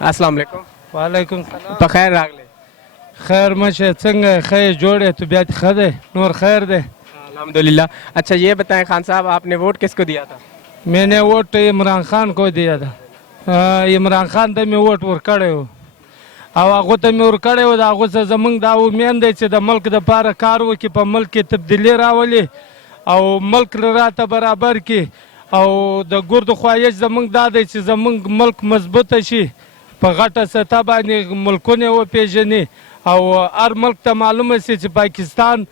अस्सलाम वालेकुम। वालेकुम सलाम। په خیر راغلی। खैर मशे څنګه خیر जोड़े तो बिया खदे नूर खैर दे। अल्हम्दुलिल्लाह। अच्छा ये बताएं खान साहब, आपने वोट किसको दिया था? मैंने वोट इमरान खान को दिया था। इमरान खान ته مې ووټ ورکړی و او هغه ته مې ورکړی و د هغه څخه زمونږ دا امید دی چې د ملک دپاره کار وکړي، په ملک کې تبدیلي راولي او ملک راته برابر کړي او د ګردو خواهش زمونږ دا دی چې زمونږ ملک مضبوطه شي، په غټه سطح باندې ملکونه وپېژني او هر ملک ته معلومه شي چې پاکستان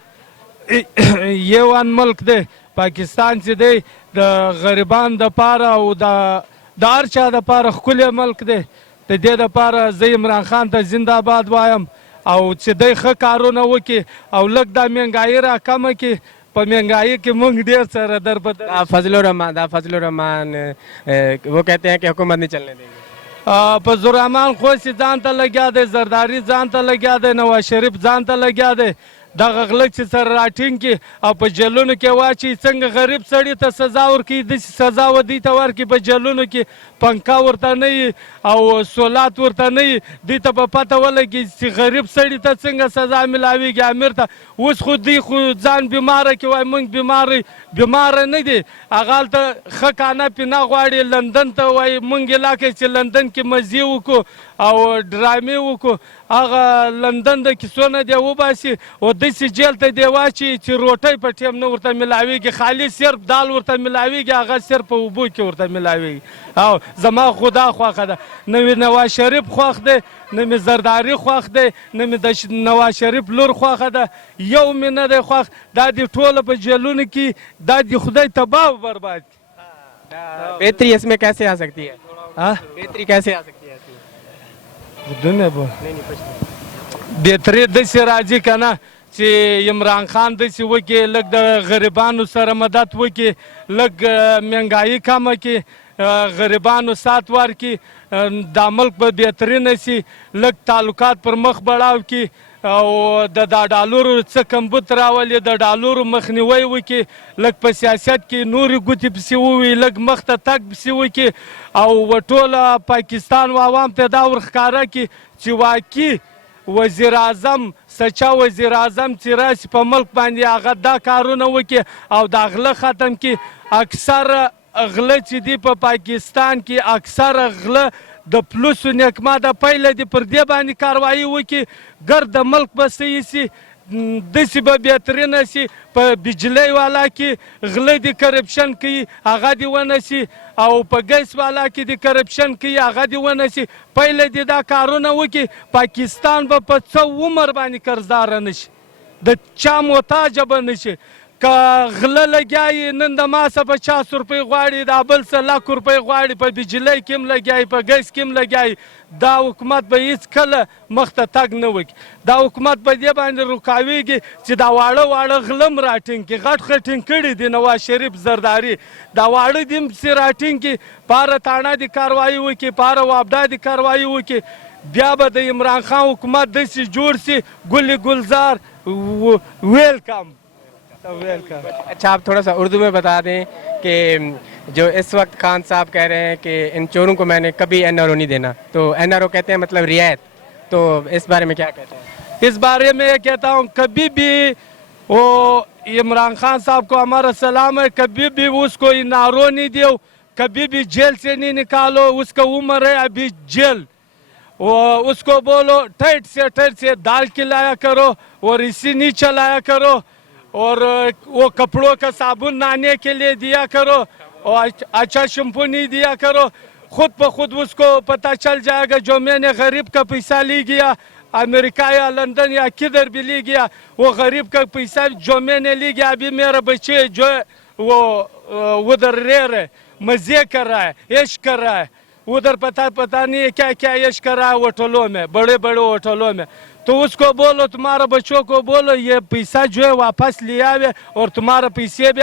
یوان ملک دی. پاکستان چې دی د غریبان دپاره او د هر چا دپاره ښکلی ملک دی. د دې دپاره زه عمران خان ته زنده باد وایم او چې دی ښه کارونه وکړي او لږ دا مهنګایي را کمه کړي. په مهنګایي کې موږ ډېر سره در بدر फजल रहमान वो कहते हैं कि हुकूमत नहीं चलने देंगे। فضل الرحمن خوشي ځان ته لګیا دی، زرداري ځان ته لګیا دی، نواز شریف ځان ته لګیا دی. دغه غلک چې سره راټینګ کړي او په جیلونو کې واچوي، څنګه غریب سړي ته سزا ورکوي داسې سزا و دوی ته ورکړي. په جیلونو کې پنکا ورته نه وي او سولات ورته نه وي، دوی ته په پته ولګي چې غریب سړي ته څنګه سزا میلاویږي. امیر ته اوس خو دوی خو ځان بیماره کې وایي موږ بیماره نه دي، هغه هلته ښه کانه پینا غواړي، لندن ته وایي موږ علاقه چې لندن کې مزې وکړو او ډرامې وکړو، هغه لندن د کیسو نه دی وباسي او داسې جیل ته دی واچي چې روټۍ په ټیم نه ورته میلاویږي، خالي صرف دال ورته میلاویږي، هغه صرف په اوبو کې ورته میلاویږي. او زما خدا خوښه ده، نه مې نواز شریف خوښ دی، نه مې زرداري خوښ دی، نه مې د نواز شریف لور خوښه ده، یو مې نه دی خوښ. دا دې ټوله په جیلونو کې دا دې خدای تباه و برباد کړي. बेहतरी इसमें कैसे आ सकती है? बेहतरी कैसे आ सकती है? بهتري داسې راځي که نه چې عمران خان داسې وکړي، لږ د غریبانو سره مدد وکړي، لږ مهنګایي کمه کړي، غریبانو سات ورکړي، دا ملک به بهترینه شي، لږ تعلقات پر مخ بړاو کړي او د ډالرو څه کمبود راولي، د ډالرو مخنیوی وکړي، لږ په سیاست کې نورې ګوتې پسې ووي، لږ مخ ته تګ پسې وکړي او ټوله پاکستان و عوام ته دا ورښکاره کړي چې واقعي وزیر اعظم سچا وزیر اعظم چې راشي په ملک باندې هغه دا کارونه وکړي او دا غله ختم کړي. اکثره غله چې دي په پاکستان کې، اکثره غله د پلوسو نیکما د پیله دي پر دې باندې کاروایي وکړي، ګرد ملک به صحیح شي، داسې به بهترینه شي. په بجلۍ والا کې غله دي کرپشن کوي، هغه دې ونه شي او په ګیس والا کې دې کرپشن کوي، هغه دې ونه شي. پیله دې دا کارونه وکړي، پاکستان به په څه عمر باندې قرضداره نه شي، د چا محتاجه به نه شي. که غله لګیایي نن د ما څه 50 روپۍ غواړي، دا بل څه لک روپۍ غواړي، په بجلۍ کې هم لګیایي، په ګیس کې هم لګیایي، دا حکومت به هېڅکله مخته تګ نه وکړي. دا حکومت په دې باندې رکاویږي چې دا واړه غله هم راټینګ کړي، غټ ټینګ کړي دي نواز شریف زرداري، دا واړه دې هم پسې راټینګ کړي، په هره تاڼه دې کاروایي وکړي، په هره وابدا دې کاروایي وکړي. بیا به د عمران خان حکومت داسې جوړ شي ګل گلزار ویلکم. अच्छा आप थोड़ा सा उर्दू में बता दें कि जो इस वक्त खान साहब कह रहे हैं कि इन चोरों को मैंने कभी NRO नहीं देना, तो NRO कहते हैं मतलब रियायत, तो इस बारे में क्या कहते हैं? इस बारे में ये कहता हूँ कभी भी वो इमरान खान साहब को हमारा सलाम है, कभी भी उसको NRO नहीं दो, कभी भी जेल से नहीं निकालो, उसका उम्र है अभी जेल, वो उसको बोलो ठट से दाल खिलाया करो और इसी नहीं चलाया करो और वो कपड़ों का साबुन नहाने के लिए दिया करो और अच्छा शैम्पू नहीं दिया करो. खुद ब खुद उसको पता चल जाएगा जो मैंने गरीब का पैसा ली गया अमेरिका या लंदन या किधर भी ली गया, वो गरीब का पैसा जो मैंने ली गया, अभी मेरा बच्चे जो वो उधर रह रहे मजे कर रहा है, ऐश कर रहा है उधर, पता नहीं क्या क्या ऐश कर रहा है होटलों में, बड़े होटलों में. तो उसको बोलो, तुम्हारा बच्चों को बोलो ये पैसा जो है वापस ले आवे और तुम्हारा पैसे भी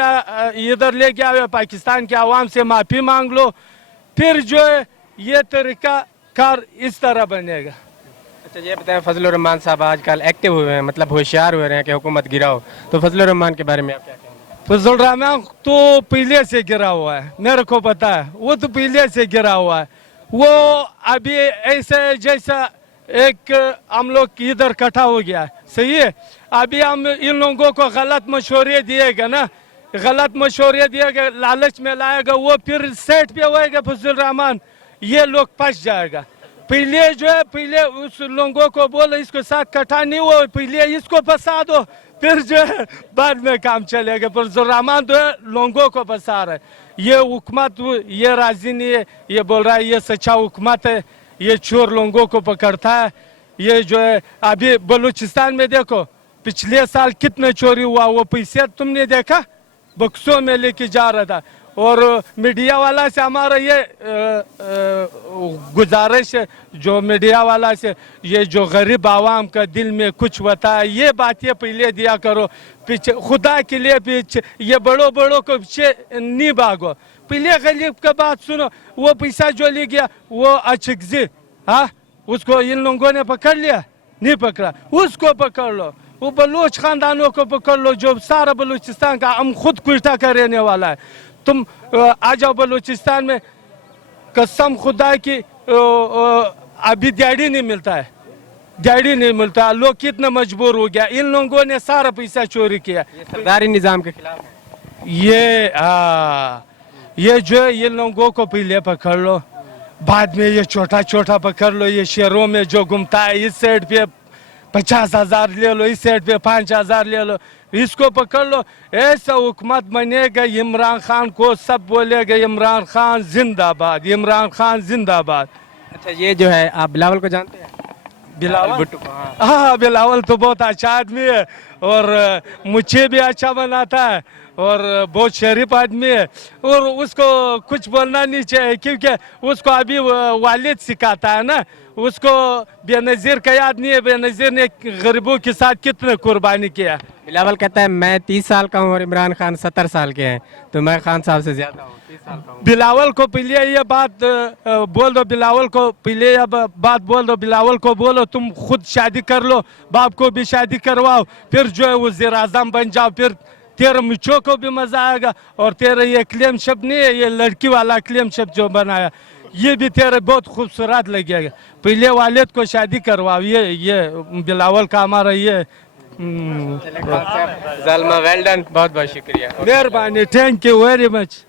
इधर ले के आवे, पाकिस्तान के आवाम से माफ़ी मांग लो, फिर जो है ये तरीका कार इस तरह बनेगा. अच्छा ये बताएं फजल रहमान साहब आजकल एक्टिव हुए हैं, मतलब होशियार हुए हैं कि हुकूमत गिराओ, तो फजल रहमान के बारे में आप क्या कहेंगे? फजल रहमान तो पहले से गिरा हुआ है, मेरे को पता है, वो तो पहले से गिरा हुआ है. वो अभी ऐसे जैसा एक हम लोग इधर इकट्ठा हो गया है, सही है। अभी हम इन लोगों को गलत मशवरे दिएगा ना, गलत मशवरे दिएगा, लालच में लाएगा, वो फिर सेट पे होएगा फजल रहमान, ये लोग फंस जाएगा। पहले जो है पहले उस लोगों को बोलो इसको साथ इकट्ठा नहीं हो, पहले इसको फंसा दो, फिर जो है बाद में काम चलेगा। पर रहमान जो है लोगों को फंसा रहा है। ये हुकूमत ये राजी नहीं है, ये बोल रहा है ये सच्चा हुकूमत है, ये चोर लोगों को पकड़ता है। ये जो है अभी बलूचिस्तान में देखो पिछले साल कितने चोरी हुआ, वो पैसे तुमने देखा, बक्सों में लेके जा रहा था। और मीडिया वाला से हमारा ये गुजारिश है, जो मीडिया वाला से, ये जो गरीब आवाम का दिल में कुछ होता है ये बातें पहले दिया करो, पीछे खुदा के लिए पीछे ये बड़ों बड़ों को पीछे नहीं भागो, पहले गरीब का बात सुनो। वो पैसा जो ले गया वो अचकजी, हाँ उसको इन लोगों ने पकड़ लिया, नहीं पकड़ा, उसको पकड़ लो। वो बलूच खानदानों को पकड़ लो जो सारा बलूचिस्तान का हम खुद कुर्ता का रहने वाला है। तुम आ जाओ बलूचिस्तान में, कसम खुदा की अभी दिहाड़ी नहीं मिलता है, दिहाड़ी नहीं मिलता। लोग कितना मजबूर हो गया, इन लोगों ने सारा पैसा चोरी किया। ये सरदारी निजाम के खिलाफ है। ये जो है इन लोगों को पहले पकड़ लो, बाद में ये छोटा छोटा पकड़ लो। ये शहरों में जो घूमता है, इस साइड पे 50,000 ले लो, इस साइड पे 5,000 ले लो, इसको पकड़ लो। ऐसा हुकूमत बनेगा, इमरान खान को सब बोलेगा इमरान खान जिंदाबाद, इमरान खान जिंदाबाद। अच्छा, ये जो है आप बिलावल को जानते हैं? बिलावल भुट्टो को, हाँ। हाँ, बिलावल तो बहुत अच्छा आदमी है और मुझे भी अच्छा बनाता है और बहुत शरीफ आदमी है। और उसको कुछ बोलना नहीं चाहिए क्योंकि उसको अभी वालिद सिखाता है ना, उसको बेनज़ीर का याद नहीं है, बेनज़ीर ने गरीबों के साथ कितने कुर्बानी किया। बिलावल कहता है मैं 30 साल का हूँ और इमरान खान 70 साल के हैं, तो मैं खान साहब से ज्यादा हूँ, 30 साल का हूँ। बिलावल को पहले ये बात बोल दो, बिलावल को पहले ये बात बोल दो, बिलावल को बोलो तुम खुद शादी कर लो, बाप को भी शादी करवाओ, फिर जो है वज़ीर आज़म बन जाओ, फिर तेरे मिचों को भी मजा आएगा। और तेरा ये क्लेम शब्द नहीं है, ये लड़की वाला क्लेम शब्द जो बनाया, ये भी तेरे बहुत खूबसूरत लगेगा। पहले वालिद को शादी करवाओ। ये बिलावल का हमारा ये जालमा, वेल डन, बहुत बहुत शुक्रिया। मेहरबानी, थैंक यू वेरी मच।